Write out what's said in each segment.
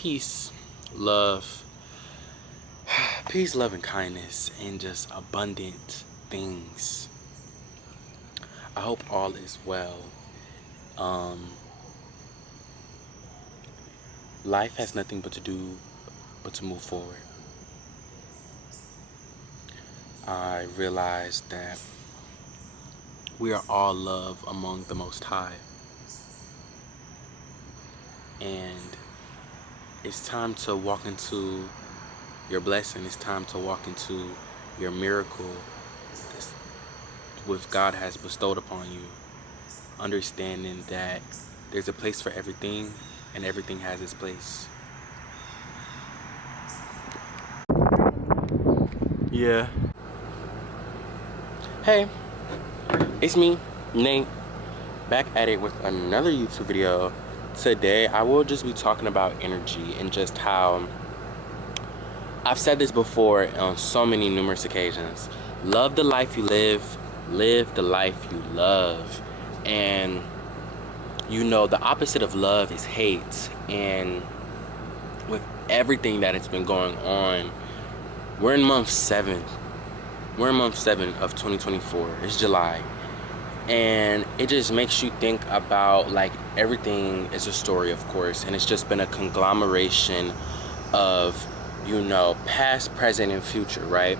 peace, love, peace, love, and kindness, and just abundant things. I hope all is well. Um, Life has nothing but to do but to move forward. I realize that we are all love among the Most High, and it's time to walk into your blessing. It's time to walk into your miracle which God has bestowed upon you. Understanding that there's a place for everything and everything has its place. Yeah. Hey, it's me, Nate, back at it with another YouTube video. Today, I will just be talking about energy and just how I've said this before on so many numerous occasions. Love the life you live the life you love. And you know, the opposite of love is hate. And with everything that has been going on, we're in month 7. We're in month 7 of 2024. It's July. And it just makes you think about, like, everything is a story, of course. And it's just been a conglomeration of, you know, past, present, and future, right?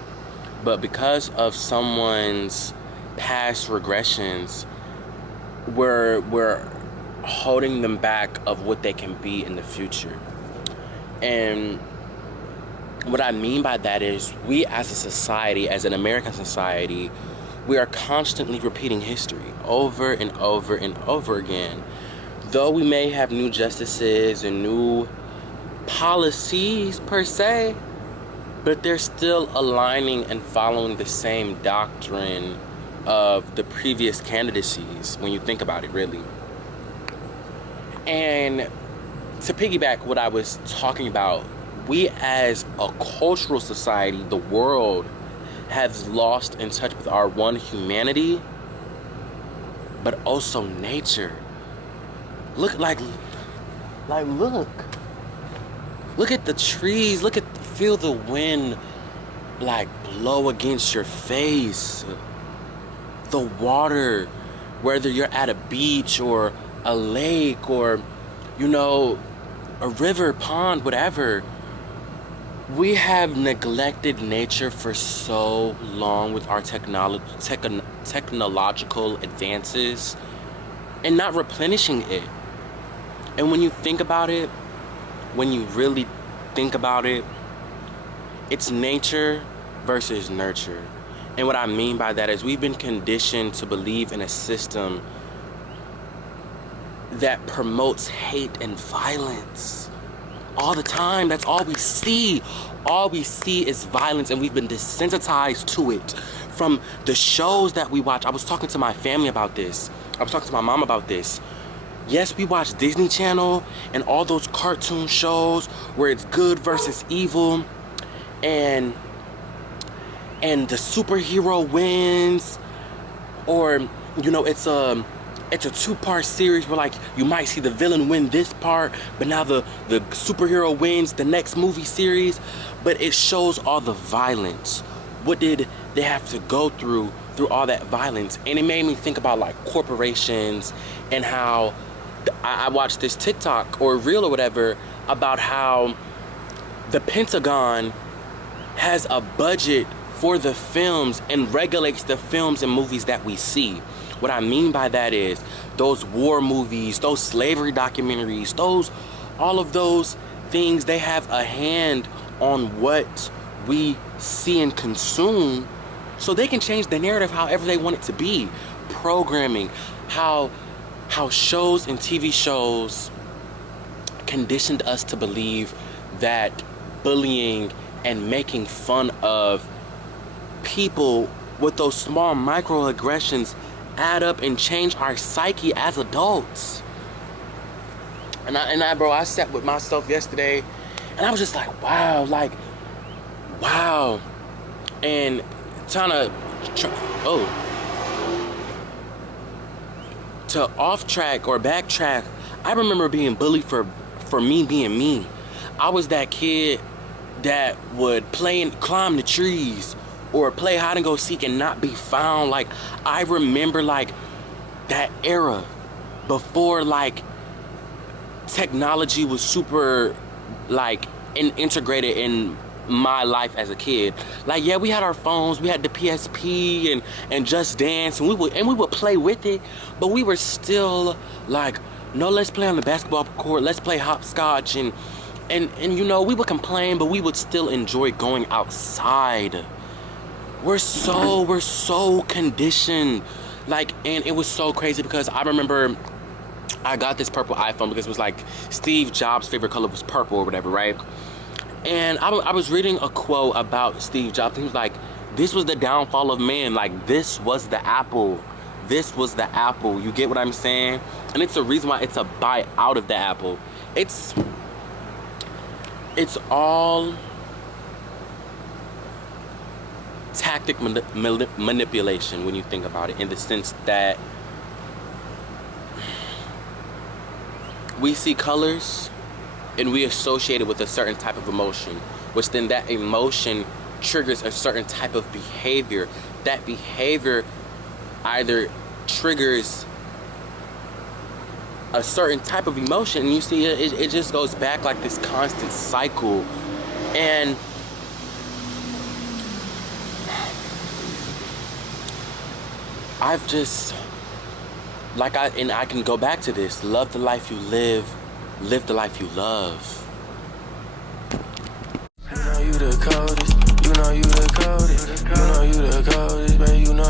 But because of someone's past regressions, we're holding them back of what they can be in the future. And what I mean by that is, we as a society, as an American society, we are constantly repeating history over and over and over again. Though we may have new justices and new policies per se, but they're still aligning and following the same doctrine of the previous candidacies, when you think about it, really. And to piggyback what I was talking about, we as a cultural society, the world, has lost in touch with our one humanity, but also nature. Look at the trees. Feel the wind like blow against your face. The water, whether you're at a beach or a lake or, you know, a river, pond, whatever. We have neglected nature for so long with our technological advances and not replenishing it. And when you think about it, when you really think about it, it's nature versus nurture. And what I mean by that is, we've been conditioned to believe in a system that promotes hate and violence all the time. That's all we see. All we see is violence, and we've been desensitized to it from the shows that we watch. I was talking to my family about this. I was talking to my mom about this. Yes, we watch Disney Channel and all those cartoon shows where it's good versus evil, and the superhero wins, or, you know, it's a 2-part series where, like, you might see the villain win this part, but now the superhero wins the next movie series. But it shows all the violence. What did they have to go through all that violence? And it made me think about, like, corporations, and how I watched this TikTok or reel or whatever about how the Pentagon has a budget for the films and regulates the films and movies that we see. What I mean by that is, those war movies, those slavery documentaries, all of those things, they have a hand on what we see and consume, so they can change the narrative however they want it to be. Programming, how shows and TV shows conditioned us to believe that bullying and making fun of people with those small microaggressions add up and change our psyche as adults. And I sat with myself yesterday, and I was just like, wow, and to off track or backtrack, I remember being bullied for me being me. I was that kid that would play and climb the trees or play hide and go seek and not be found. Like, I remember like that era before like technology was super like integrated in my life as a kid. Like, yeah, we had our phones, we had the PSP and Just Dance, and we would play with it, but we were still like, no, let's play on the basketball court, let's play hopscotch, and you know, we would complain, but we would still enjoy going outside. We're so conditioned. Like, and it was so crazy because I remember I got this purple iPhone because it was like Steve Jobs' favorite color was purple or whatever, right? And I was reading a quote about Steve Jobs. He was like, this was the downfall of man. Like, this was the apple. This was the apple. You get what I'm saying? And it's the reason why it's a bite out of the apple. It's all tactic manipulation when you think about it, in the sense that we see colors and we associate it with a certain type of emotion, which then that emotion triggers a certain type of behavior. That behavior either triggers a certain type of emotion, and you see it just goes back like this constant cycle. And I've just, like, I can go back to this: love the life you live the life you love. You know you the coldest, you know you the coldest, you know you the coldest, babe, you know